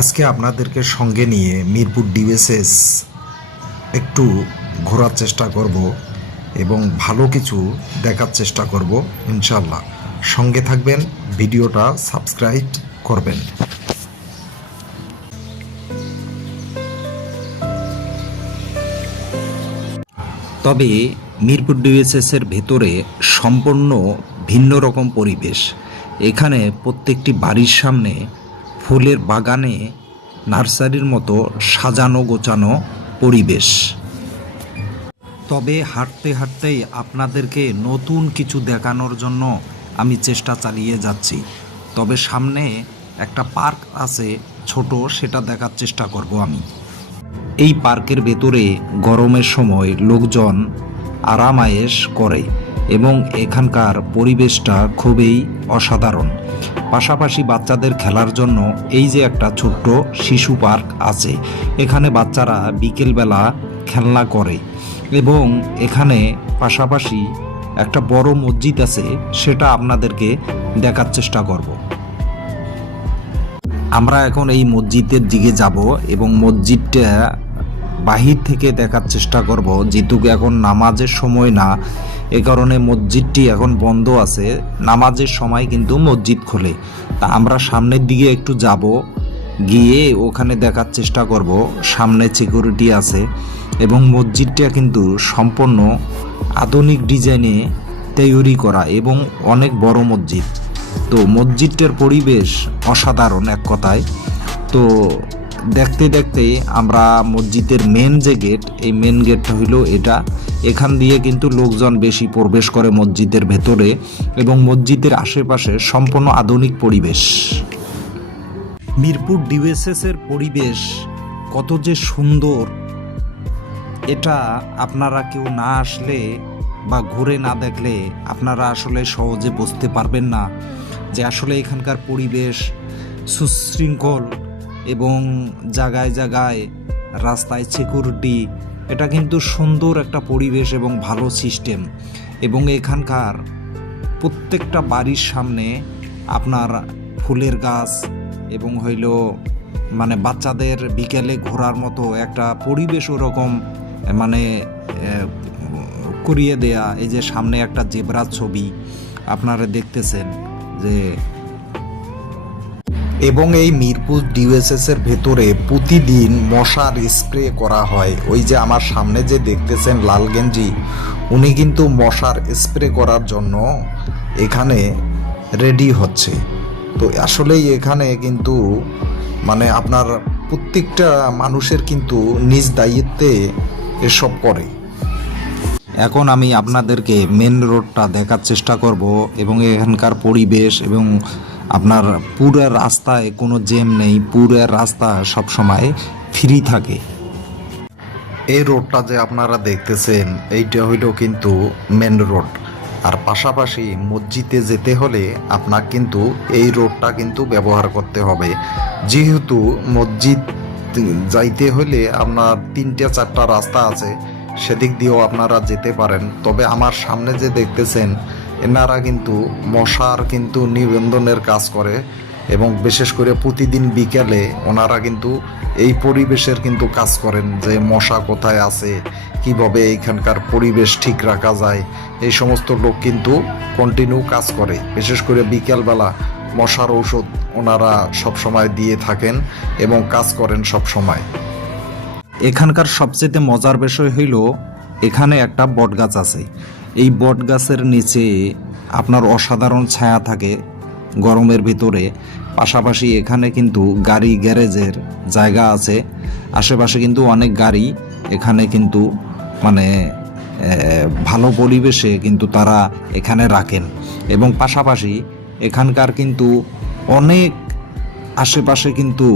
আজকে আপনাদেরকে সঙ্গে নিয়ে মিরপুর ডিএসএস একটু ঘোরার চেষ্টা করব এবং ভালো কিছু দেখার চেষ্টা করব ইনশাল্লাহ সঙ্গে থাকবেন, ভিডিওটা সাবস্ক্রাইব করবেন। তবে মিরপুর ডিএসএস এর ভেতরে সম্পূর্ণ ভিন্ন রকম পরিবেশ। এখানে প্রত্যেকটি বাড়ির সামনে ফুলের বাগানে নার্সারির মতো সাজানো গোছানো পরিবেশ। তবে হাঁটতে হাঁটতেই আপনাদেরকে নতুন কিছু দেখানোর জন্য আমি চেষ্টা চালিয়ে যাচ্ছি। তবে সামনে একটা পার্ক আছে, ছোট, সেটা দেখার চেষ্টা করব আমি। এই পার্কের ভেতরে গরমের সময় লোকজন আরামায়েশ করে। এবং এখানকার পরিবেশটা খুবই অসাধারণ। পাশাপাশি বাচ্চাদের খেলার জন্য এই যে একটা ছোট্ট শিশু পার্ক আছে, এখানে বাচ্চারা বিকেলবেলা খেলনা করে এবং এখানে পাশাপাশি একটা বড় মসজিদ আছে, সেটা আপনাদেরকে দেখার চেষ্টা করব। আমরা এখন এই মসজিদের দিকে যাব এবং মসজিদটা বাহির থেকে দেখার চেষ্টা করব। যেহেতু এখন নামাজের সময় না, এ কারণে মসজিদটি এখন বন্ধ আছে। নামাজের সময় কিন্তু মসজিদ খোলে। তা আমরা সামনের দিকে একটু যাব, গিয়ে ওখানে দেখার চেষ্টা করব। সামনে সিকিউরিটি আছে এবং মসজিদটা কিন্তু সম্পূর্ণ আধুনিক ডিজাইনে তৈরি করা এবং অনেক বড় মসজিদ। তো মসজিদটার পরিবেশ অসাধারণ এক কথায়। তো দেখতে দেখতে আমরা মসজিদের মেন যে গেট এই মেন গেটটা হইল এটা। এখান দিয়ে কিন্তু লোকজন বেশি প্রবেশ করে মসজিদের ভেতরে এবং মসজিদের আশেপাশে সম্পূর্ণ আধুনিক পরিবেশ। মিরপুর ডিওএসএস এর পরিবেশ কত যে সুন্দর। এটা আপনারা কেউ না আসলে বা ঘুরে না দেখলে আপনারা আসলে সহজে বুঝতে পারবেন না যে আসলে এখানকার পরিবেশ সুশৃঙ্খল এবং জায়গায় জায়গায় রাস্তায় সিকিউরিটি এটা কিন্তু সুন্দর একটা পরিবেশ এবং ভালো সিস্টেম। এবং এখানকার প্রত্যেকটা বাড়ির সামনে আপনার ফুলের গাছ এবং হইল মানে বাচ্চাদের বিকেলে ঘোরার মতো একটা পরিবেশ ওরকম মানে করিয়ে দেয়া, এই যে সামনে একটা জেব্রার ছবি, আপনারা দেখতেছেন যে এবং এই মিরপুর ডিওএসএস এর ভেতরে প্রতিদিন মশার স্প্রে করা হয়। ওই যে আমার সামনে যে দেখতেছেন লাল গেঞ্জি, উনি কিন্তু মশার স্প্রে করার জন্য এখানে রেডি হচ্ছে। তো আসলেই এখানে কিন্তু মানে আপনার প্রত্যেকটা মানুষের কিন্তু নিজ দায়িত্বে এসব করে। এখন আমি আপনাদেরকে মেন রোডটা দেখার চেষ্টা করব এবং এখানকার পরিবেশ এবং আপনার পুরো রাস্তায় কোনো জ্যাম নেই, পুরো রাস্তা সবসময় ফ্রি থাকে। এই রোডটা যে আপনারা দেখতেছেন, এইটা হইল কিন্তু মেন রোড আর পাশাপাশি মসজিদে যেতে হলে আপনার কিন্তু এই রোডটা কিন্তু ব্যবহার করতে হবে। যেহেতু মসজিদ যাইতে হলে আপনার তিনটে, চারটা রাস্তা আছে, সেদিক দিয়েও আপনারা যেতে পারেন। তবে আমার সামনে যে দেখতেছেন এনারা কিন্তু মশার কিন্তু নিবন্ধনের কাজ করে এবং বিশেষ করে প্রতিদিন বিকেলে ওনারা কিন্তু এই পরিবেশের কিন্তু কাজ করেন যে মশা কোথায় আছে, কীভাবে এইখানকার পরিবেশ ঠিক রাখা যায়। এই সমস্ত লোক কিন্তু কন্টিনিউ কাজ করে। বিশেষ করে বিকেলবেলা মশার ঔষধ ওনারা সব সময় দিয়ে থাকেন এবং কাজ করেন সব সময় এখানকার সবচেয়ে মজার বিষয় হইল, এখানে একটা বটগাছ আছে। এই বট গাছের নিচে আপনার অসাধারণ ছায়া থাকে গরমের ভিতরে। পাশাপাশি এখানে কিন্তু গাড়ি গ্যারেজের জায়গা আছে। আশেপাশে কিন্তু অনেক গাড়ি। এখানে কিন্তু মানে ভালো পরিবেশে কিন্তু তারা এখানে রাখেন। এবং পাশাপাশি এখানকার কিন্তু অনেক আশেপাশে কিন্তু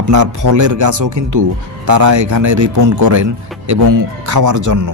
আপনার ফলের গাছও কিন্তু তারা এখানে রিপন করেন এবং খাওয়ার জন্য।